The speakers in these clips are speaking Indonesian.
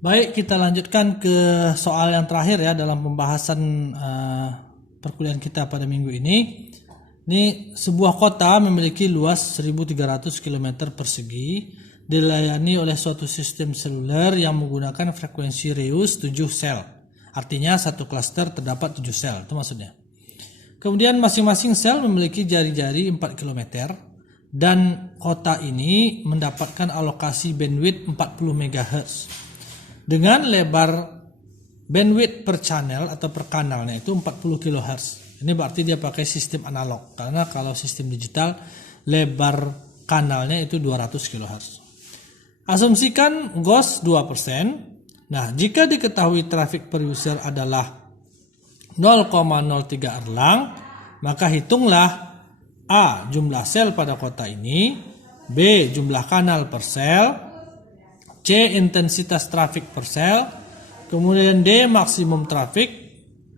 Baik, kita lanjutkan ke soal yang terakhir ya dalam pembahasan perkuliahan kita pada minggu ini. Ini sebuah kota memiliki luas 1.300 km persegi, dilayani oleh suatu sistem seluler yang menggunakan frekuensi Reus 7 sel. Artinya satu klaster terdapat 7 sel, itu maksudnya. Kemudian masing-masing sel memiliki jari-jari 4 km dan kota ini mendapatkan alokasi bandwidth 40 MHz. Dengan lebar bandwidth per channel atau per kanalnya itu 40 kHz. Ini berarti dia pakai sistem analog. Karena kalau sistem digital lebar kanalnya itu 200 kHz. Asumsikan GOS 2%. Nah, jika diketahui traffic per user adalah 0,03 erlang, maka hitunglah A. jumlah sel pada kota ini, B. jumlah kanal per sel, C. intensitas traffic per sel, kemudian D. maksimum traffic,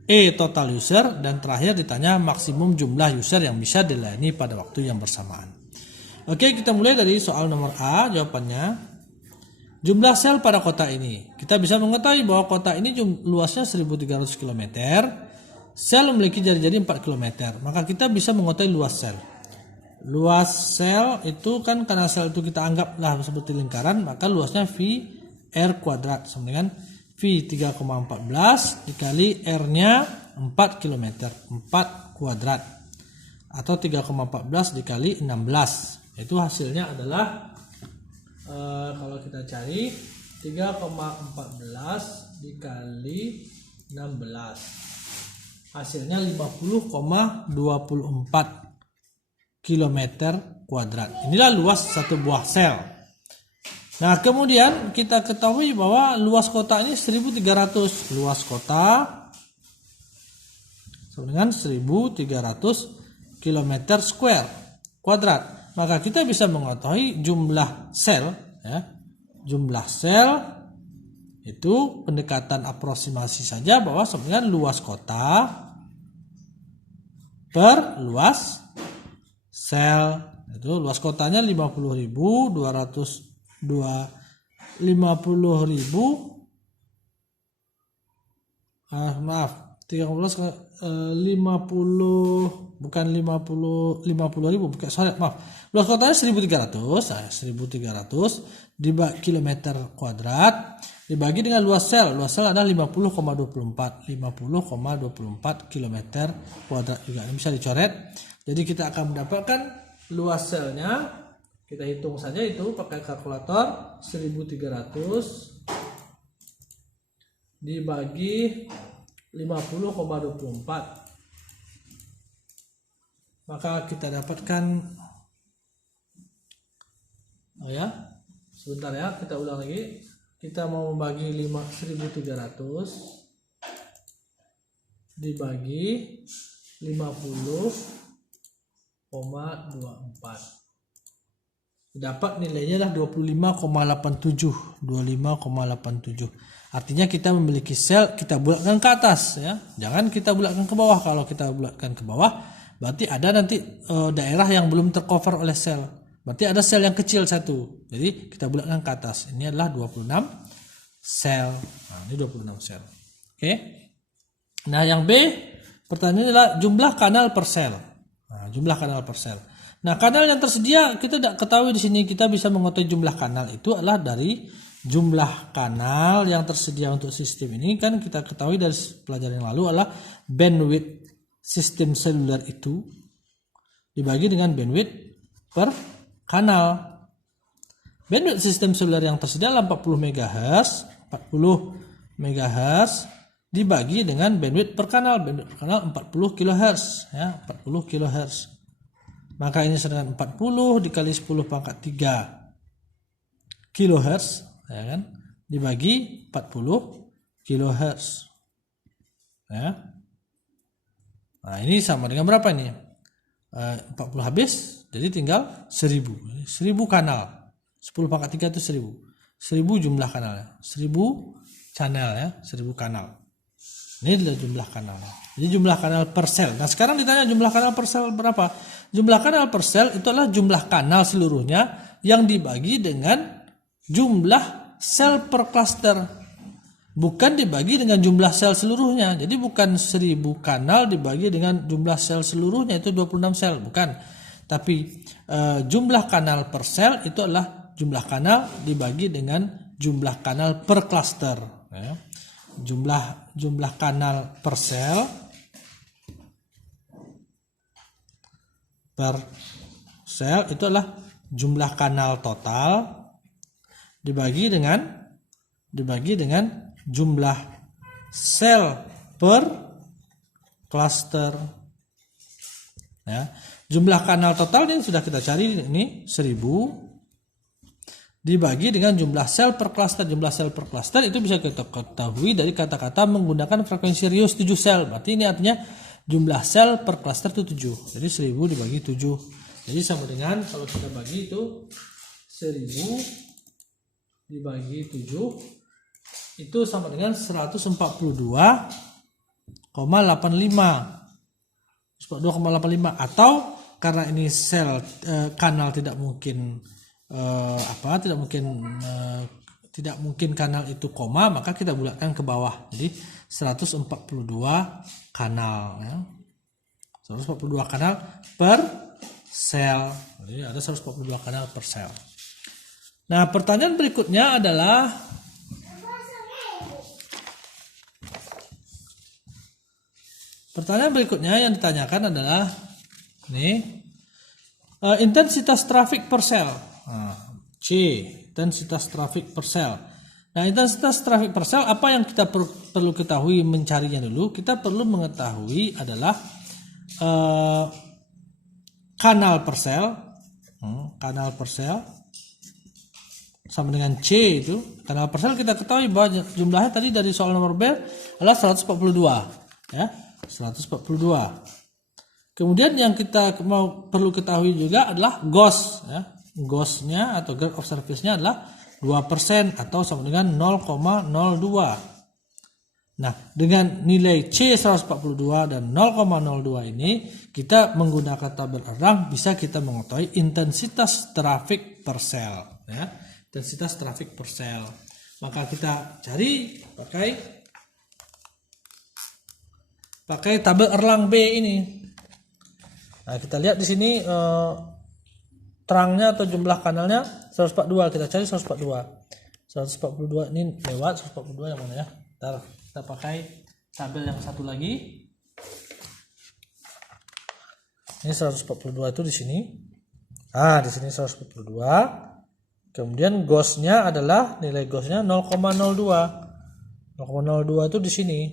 E. total user, dan terakhir ditanya maksimum jumlah user yang bisa dilayani pada waktu yang bersamaan. Oke, kita mulai dari soal nomor A. Jawabannya jumlah sel pada kota ini. Kita bisa mengetahui bahwa kota ini luasnya 1.300 km. Sel memiliki jari-jari 4 km. Maka kita bisa mengetahui luas sel. Luas sel itu kan karena sel itu kita anggaplah seperti lingkaran, maka luasnya V R kuadrat sama dengan V 3,14 dikali R-nya 4 km, 4 kuadrat. Atau 3,14 dikali 16. Itu hasilnya adalah kalau kita cari 3,14 dikali 16. Hasilnya 50,24 km kuadrat. Inilah luas satu buah sel. Nah, kemudian kita ketahui bahwa luas kota ini 1.300. Luas kota sama dengan 1.300 km square kuadrat. Maka kita bisa mengetahui jumlah sel ya. Jumlah sel itu pendekatan aproksimasi saja bahwa sebenarnya luas kota per luas sel. Itu luas kotanya 50.200 bukan 50.000 bukan, sorry, maaf. Luas kotanya 1.300 km kuadrat dibagi dengan luas sel. Luas sel adalah 50,24 km kuadrat juga. Ini bisa dicoret. Jadi kita akan mendapatkan luas selnya, kita hitung saja itu pakai kalkulator, 1.300 dibagi 50,24. Maka kita dapatkan, sebentar ya, kita ulang lagi. Kita mau membagi 1.300 dibagi 50,24. Dapat nilainya adalah 25,87. Artinya kita memiliki sel, kita bulatkan ke atas ya. Jangan kita bulatkan ke bawah. Kalau kita bulatkan ke bawah, berarti ada nanti daerah yang belum tercover oleh sel. Berarti ada sel yang kecil satu. Jadi kita bulatkan ke atas. Ini adalah 26 sel. Nah, ini 26 sel. Oke. Nah, yang B, pertanyaannya adalah jumlah kanal per sel. Nah, jumlah kanal per sel. Nah, kanal yang tersedia kita tidak ketahui di sini. Kita bisa mengetahui jumlah kanal itu adalah dari jumlah kanal yang tersedia untuk sistem ini. Kan kita ketahui dari pelajaran yang lalu adalah bandwidth sistem seluler itu dibagi dengan bandwidth per kanal. Bandwidth sistem seluler yang tersedia adalah 40 MHz dibagi dengan bandwidth per kanal. Bandwidth per kanal 40 kHz ya, 40 kHz. Maka ini sama dengan 40 dikali 10 pangkat 3 kHz ya kan, dibagi 40 kHz ya. Nah, ini sama dengan berapa ini? 40 habis, jadi tinggal 1000 kanal. 10 pangkat 3 itu 1000 jumlah kanalnya, 1000 channel ya, 1000 kanal. Ini adalah jumlah kanal. Jadi jumlah kanal per sel. Nah, sekarang ditanya jumlah kanal per sel berapa? Jumlah kanal per sel itu adalah jumlah kanal seluruhnya yang dibagi dengan jumlah sel per klaster. bukan dibagi dengan jumlah sel seluruhnya. Jadi bukan 1000 kanal dibagi dengan jumlah sel seluruhnya itu 26 sel, bukan. Tapi jumlah kanal per sel itu adalah jumlah kanal dibagi dengan jumlah kanal per klaster. Ya. Jumlah kanal per sel itu adalah jumlah kanal total dibagi dengan jumlah sel per klaster. Ya. Jumlah kanal total ini sudah kita cari, ini 1000 dibagi dengan jumlah sel per klaster. Jumlah sel per klaster itu bisa kita ketahui dari kata-kata menggunakan frekuensi Rius 7 sel. Berarti ini artinya jumlah sel per klaster itu 7. Jadi 1000 dibagi 7. Jadi sama dengan kalau kita bagi itu 1000 dibagi 7 itu sama dengan 142,85. 142,85, atau karena ini sel kanal tidak mungkin tidak mungkin kanal itu koma, maka kita bulatkan ke bawah. Jadi 142 kanal ya. 142 kanal per sel. Jadi ada 142 kanal per sel. Nah, pertanyaan berikutnya adalah yang ditanyakan adalah ini intensitas trafik per sel. C, intensitas trafik per sel. Nah, intensitas trafik per sel apa yang kita perlu ketahui mencarinya dulu? Kita perlu mengetahui adalah kanal per sel. Kanal per sel sama dengan C itu. Kanal per sel kita ketahui bahwa jumlahnya tadi dari soal nomor B adalah 142 ya, 142. Kemudian yang kita perlu ketahui juga adalah GOS ya. GOS-nya atau grade of service-nya adalah 2% atau sama dengan 0,02. Nah, dengan nilai C 142 dan 0,02 ini kita menggunakan tabel Erlang bisa kita mengetahui intensitas trafik per sel ya. Intensitas trafik per sel. Maka kita cari pakai tabel Erlang B ini. Nah, kita lihat di sini terangnya atau jumlah kanalnya 142. Kita cari 142 ini lewat 142 yang mana ya? Ntar kita pakai tabel yang satu lagi. Ini 142 itu di sini. Di sini 142. Kemudian GOS-nya adalah nilai GOS-nya 0,02. 0,02 itu di sini.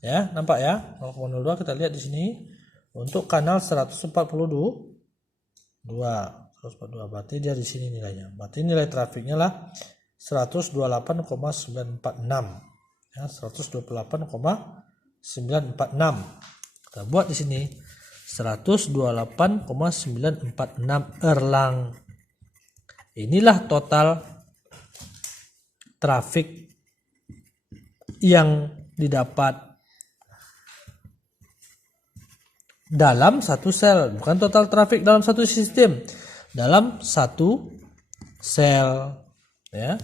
Ya, nampak ya? 0,02 kita lihat di sini untuk kanal 142. 142 berarti dia di sini nilainya. Berarti nilai trafiknya lah 128,946. Ya, 128,946. Kita buat di sini 128,946 Erlang. Inilah total trafik yang didapat dalam satu sel, bukan total trafik dalam satu sistem, dalam satu sel ya.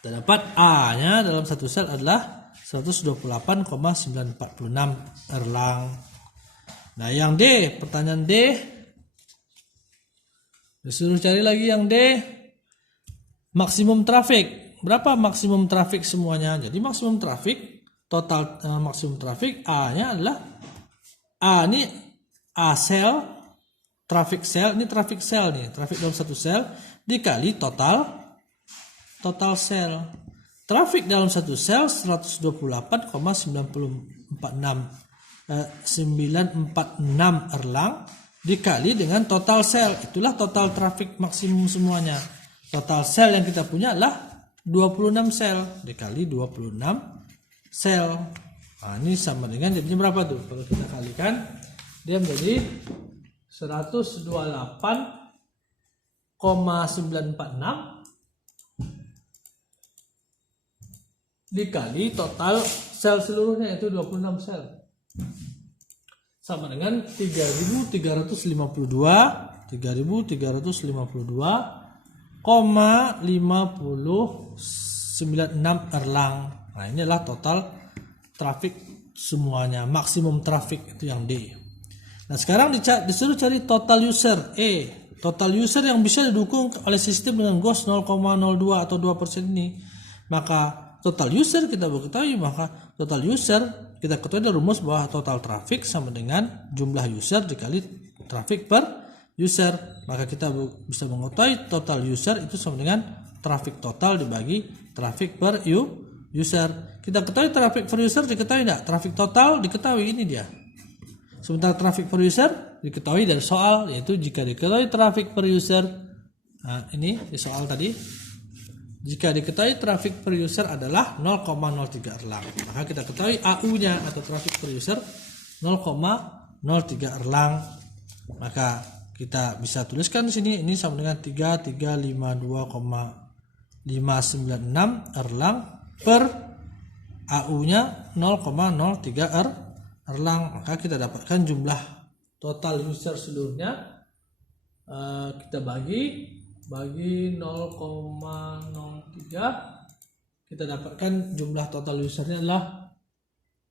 Kita dapat A-nya dalam satu sel adalah 128,946 Erlang. Nah, yang D, pertanyaan D disuruh cari lagi yang D, maksimum trafik. Berapa maksimum trafik semuanya? Jadi maksimum trafik total maksimum trafik A-nya adalah A ini A sel, trafik sel, ini trafik sel nih, trafik dalam satu sel dikali total sel. Trafik dalam satu sel 128,946 Erlang dikali dengan total sel. Itulah total trafik maksimum semuanya. Total sel yang kita punya adalah 26 sel dikali 26 sel. Nah, ini sama dengan jadinya berapa tuh? Kalau kita kalikan dia menjadi 128,946 dikali total sel seluruhnya yaitu 26 sel. Sama dengan 3.352,59 Erlang. Nah, ini adalah total traffic semuanya, maksimum traffic itu yang D. Nah, sekarang disuruh cari total user E. Total user yang bisa didukung oleh sistem dengan GOS 0,02 atau 2% ini. Maka total user kita ketahui, maka total user kita ketahui dari rumus bahwa total traffic sama dengan jumlah user dikali traffic per user. Maka kita bisa mengetahui total user itu sama dengan traffic total dibagi traffic per user. Kita ketahui traffic per user diketahui tidak? Traffic total diketahui, ini dia. Sementara traffic per user diketahui dari soal, yaitu jika diketahui traffic per user, nah ini di soal tadi, jika diketahui traffic per user adalah 0,03 Erlang, maka kita ketahui AU-nya atau traffic per user 0,03 Erlang. Maka kita bisa tuliskan di sini, ini sama dengan 3352,596 Erlang per AU-nya 0,03 Erlang. Maka kita dapatkan jumlah total user seluruhnya, kita bagi 0,03, kita dapatkan jumlah total usernya adalah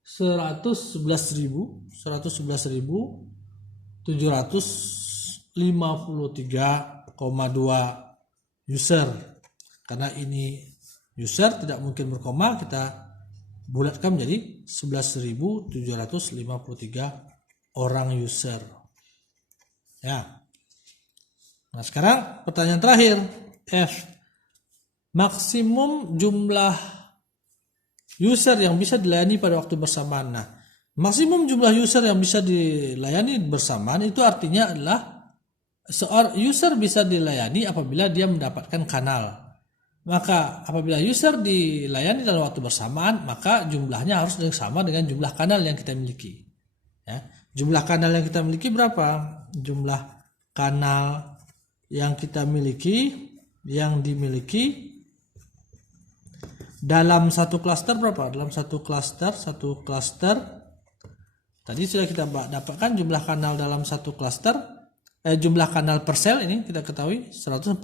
111.753,2 user. Karena ini user tidak mungkin berkoma, kita bulatkan menjadi 11.753 orang user. Ya. Nah, sekarang pertanyaan terakhir, F. Maksimum jumlah user yang bisa dilayani pada waktu bersamaan. Nah, maksimum jumlah user yang bisa dilayani bersamaan itu artinya adalah seorang user bisa dilayani apabila dia mendapatkan kanal. Maka apabila user dilayani dalam waktu bersamaan, maka jumlahnya harus sama dengan jumlah kanal yang kita miliki. Ya, jumlah kanal yang kita miliki berapa? Jumlah kanal yang kita miliki, yang dimiliki dalam satu klaster berapa? Dalam satu klaster tadi sudah kita dapatkan jumlah kanal dalam satu klaster, jumlah kanal per sel ini kita ketahui 142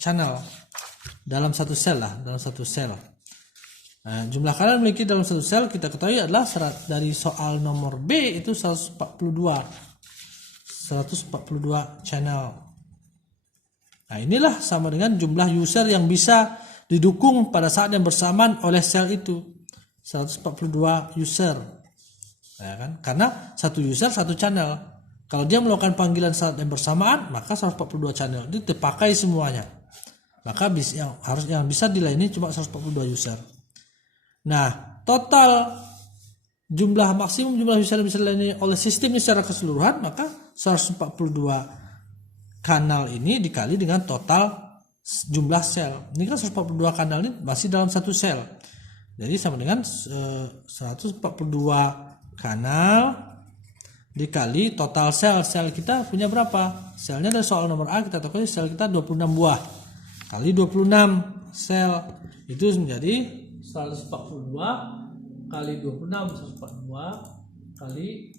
channel dalam satu sel lah, dalam satu sel. Nah, jumlah kanal memiliki dalam satu sel kita ketahui adalah dari soal nomor B itu 142 channel. Nah, inilah sama dengan jumlah user yang bisa didukung pada saat yang bersamaan oleh sel itu, 142 user. Ya kan? Karena satu user satu channel. Kalau dia melakukan panggilan saat yang bersamaan, maka 142 channel itu terpakai semuanya. Maka yang bisa dilayani cuma 142 user. Nah, total maksimum jumlah user yang bisa dilayani oleh sistem ini secara keseluruhan, maka 142 kanal ini dikali dengan total jumlah sel. Ini kan 142 kanal ini masih dalam satu sel. Jadi sama dengan 142 kanal dikali total sel. Sel kita punya berapa? Selnya dari soal nomor A kita tahu sel kita 26 buah. Kali 26 sel itu menjadi 142 kali 26, 142 kali